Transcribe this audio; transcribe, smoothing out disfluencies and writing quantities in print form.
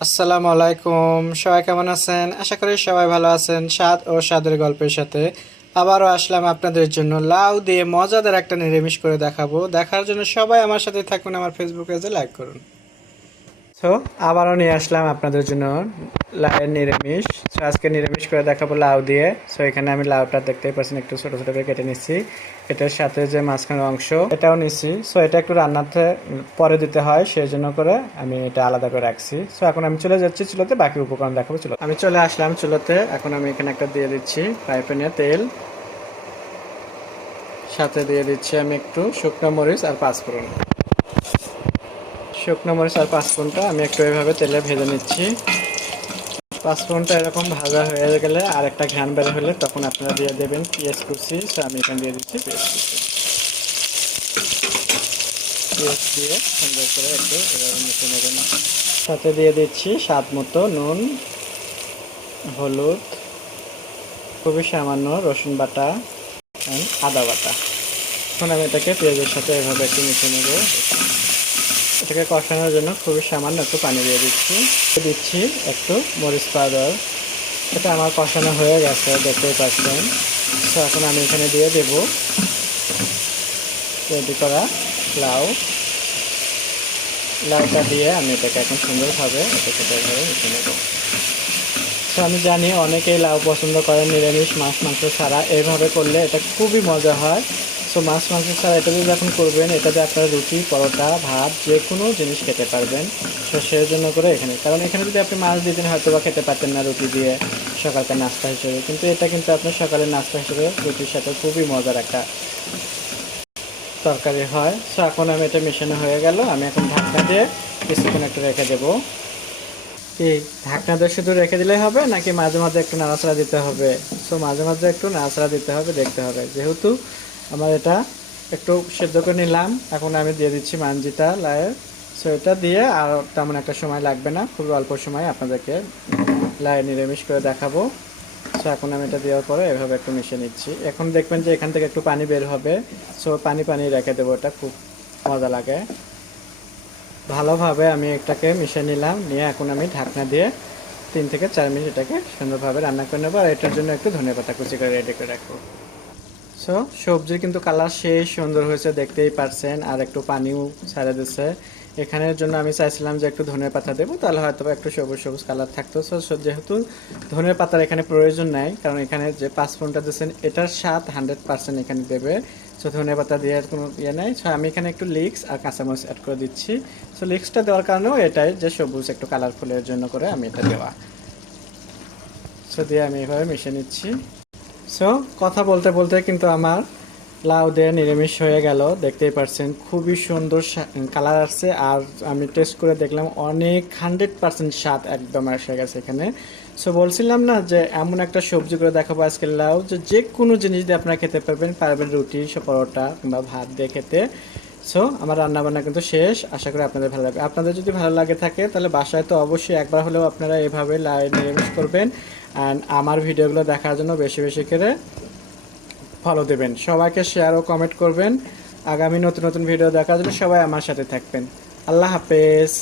আসসালামু আলাইকুম। সবাই কেমন আছেন? আশা করি সবাই ভালো আছেন। স্বাদ ও স্বাদের গল্পের সাথে আবারও আসলাম আপনাদের জন্য। লাউ দিয়ে মজাদার একটা নিরামিষ করে দেখাবো। দেখার জন্য সবাই আমার সাথে থাকুন, আমার ফেসবুক পেজে লাইক করুন। সো আবারও নিয়ে আসলাম আপনাদের জন্য লাউয়ের নিরামিষ। সো আজকে নিরামিষ করে দেখাবো লাউ দিয়ে। সো এখানে আমি লাউটা দেখতেই পাচ্ছেন একটু ছোট ছোট করে কেটে নিচ্ছি। এটার সাথে যে মাঝখানের অংশ এটাও নিচ্ছি। সো এটা একটু রান্নাতে পরে দিতে হয়, সেই জন্য করে আমি এটা আলাদা করে রাখছি। সো এখন আমি চলে যাচ্ছি চুলোতে, বাকি উপকরণ দেখাবো। চলো, আমি চলে আসলাম চুলোতে। এখন আমি এখানে একটা দিয়ে দিচ্ছি ফ্রাই প্যানে তেল, সাথে দিয়ে দিচ্ছি আমি একটু শুকনো মরিচ আর পাঁচফোড়ন। শুকনো মরিচ আর পাঁচফোড়নটা আমি একটু এইভাবে তেলে ভেজে নিচ্ছি। পাঁচফোড়নটা এরকম ভাজা হয়ে গেলে আর একটা ঘ্রাণ বের হলে তখন আপনারা দিয়ে দেবেন পেঁয়াজ কুচি। সো আমি এখানে দিয়ে দিচ্ছি পেঁয়াজ কুচি। পেঁয়াজ দিয়ে সুন্দর করে একটু এভাবে মিশিয়ে নেবেন। সাথে দিয়ে দিচ্ছি স্বাদ মতো নুন, হলুদ, খুবই সামান্য রসুন বাটা, আদা বাটা। এখন আমি এটাকে পেঁয়াজের সাথে এভাবে একটু মিশিয়ে নেব। এটাকে কষানোর জন্য খুবই সামান্য একটু পানি দিয়ে দিচ্ছি একটু মরিচ পাউডার। এটা আমার কষানো হয়ে গেছে, দেখতেই পাচ্ছেন। তো এখন আমি এখানে দিয়ে দেব রেডি করা লাউটা দিয়ে আমি এটাকে এখন সুন্দরভাবে এটাকে এভাবে মিশিয়ে নেব। তো আমি জানি অনেকেই লাউ পছন্দ করেন নিরামিষ, মাছ মাংস ছাড়া। এইভাবে করলে এটা খুবই মজা হয়। সো মাছ মাংস ছাড়া এটা দিয়ে যখন করবেন, এটা দিয়ে আপনারা রুটি, পরোটা, ভাত যে কোনো জিনিস খেতে পারবেন। তো সেই জন্য করে এখানে, কারণ এখানে যদি আপনি মাছ দিতেন হয়তো বা খেতে পারতেন না রুটি দিয়ে সকালকার নাস্তা হিসেবে, কিন্তু এটা কিন্তু আপনার সকালের নাস্তা হিসেবে রুটির সাথে খুবই মজার একটা তরকারি হয়। সো এখন আমি এটা মেশানো হয়ে গেল, আমি এখন ঢাকনা দিয়ে কিছুক্ষণ একটু রেখে দেবো। কি ঢাকনা দিয়ে শুধু রেখে দিলেই হবে, নাকি মাঝে মাঝে একটু নাড়াচাড়া দিতে হবে? সো মাঝে মাঝে একটু নাড়াচাড়া দিতে হবে, দেখতে হবে। যেহেতু আমার এটা একটু সেদ্ধ করে নিলাম, এখন আমি দিয়ে দিচ্ছি মাঞ্জিটা লাউয়ের। সো এটা দিয়ে আর তেমন একটা সময় লাগবে না, খুব অল্প সময় আপনাদেরকে লাউ নিরামিষ করে দেখাবো। সো এখন আমি এটা দেওয়ার পরে এভাবে একটু মিশিয়ে নিচ্ছি। এখন দেখবেন যে এখান থেকে একটু পানি বের হবে। সো পানি পানি রেখে দেবো, এটা খুব মজা লাগে। ভালোভাবে আমি এটাকে মিশিয়ে নিলাম, নিয়ে এখন আমি ঢাকনা দিয়ে 3 থেকে 4 মিনিট এটাকে সুন্দরভাবে রান্না করে নেবো। আর এটার জন্য একটু ধনেপাতা কুচি করে রেডি করে রাখবো। সো সবজির কিন্তু কালার সেই সুন্দর হয়েছে, দেখতেই পারছেন। আর একটু পানিও ছেড়ে দিচ্ছে। এখানের জন্য আমি চাইছিলাম যে একটু ধনের পাতা দেবো, তাহলে হয়তো একটু সবুজ সবুজ কালার থাকতো। সো যেহেতু ধনের পাতার এখানে প্রয়োজন নাই, কারণ এখানে যে পাঁচফোড়নটা দিচ্ছেন এটার স্বাদ 100% এখানে দেবে। সো ধনের পাতা দেওয়ার কোনো ইয়ে নেই। সো আমি এখানে একটু লিক্স আর কাঁচামরিচ অ্যাড করে দিচ্ছি। সো লিক্সটা দেওয়ার কারণেও এটাই যে সবুজ একটু কালারফুলের জন্য করে আমি এটা দেওয়া। সো দিয়ে আমি এভাবে মিশিয়ে নিচ্ছি। সো কথা বলতে বলতে কিন্তু আমার লাউ দিয়ে নিরামিষ হয়ে গেল, দেখতেই পাচ্ছেন। খুবই সুন্দর কালার আসছে, আর আমি টেস্ট করে দেখলাম অনেক 100% স্বাদ একদম এসে গেছে এখানে। সো বলছিলাম না যে এমন একটা সবজি করে দেখাবো আজকে লাউ, যে কোনো জিনিস দিয়ে আপনারা খেতে পারবেন রুটি, পরোটা কিংবা ভাত দিয়ে খেতে। সো আমার রান্নাবান্না কিন্তু শেষ। আশা করি আপনাদের ভালো লাগবে। আপনাদের যদি ভালো লাগে থাকে তাহলে বাসায় তো অবশ্যই একবার হলেও আপনারা এভাবে লাউ নিরামিষ করবেন। অ্যান্ড আমার ভিডিওগুলো দেখার জন্য বেশি বেশি করে ফলো দেবেন, সবাইকে শেয়ার ও কমেন্ট করবেন। আগামী নতুন নতুন ভিডিও দেখার জন্য সবাই আমার সাথে থাকবেন। আল্লাহ হাফেজ।